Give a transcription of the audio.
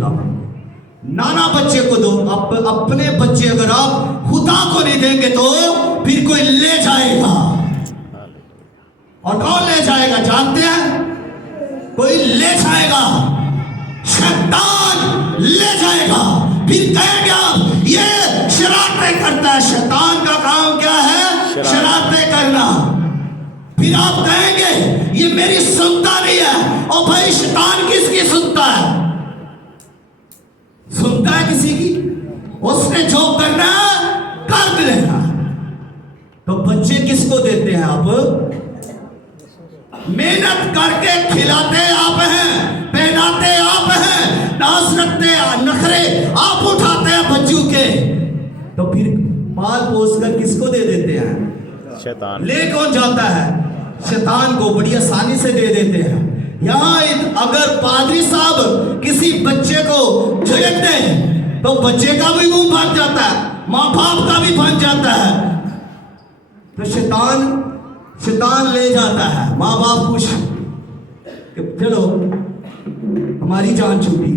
खुदा। नाना बच्चे को दो, अपने बच्चे अगर आप खुदा को नहीं देंगे तो फिर कोई ले जाएगा। और कौन ले जाएगा जानते हैं? कोई ले जाएगा, शैतान ले जाएगा। फिर कहेंगे आप ये शरारतें करता है। शैतान का काम क्या है? शरारतें करना। फिर आप कहेंगे ये मेरी सुनता नहीं है। और भाई शैतान किसकी सुनता है? सुनता है किसी की। उसने जो करना कर लेना। तो बच्चे किसको देते हैं आप? मेहनत करके खिलाते आप हैं, पहनाते आप हैं, नाज रखते नखरे आप उठाते हैं बच्चों के। तो फिर पाल पोस कर किसको दे देते हैं? शैतान। ले कौन जाता है? शैतान को बड़ी आसानी से दे देते हैं। यहाँ अगर पादरी साहब किसी बच्चे को झिड़क दे तो बच्चे का भी मुंह भर जाता है, माँ बाप का भी बन जाता है। तो शैतान ले जाता है। माँ बाप खुश कि चलो हमारी जान छूटी।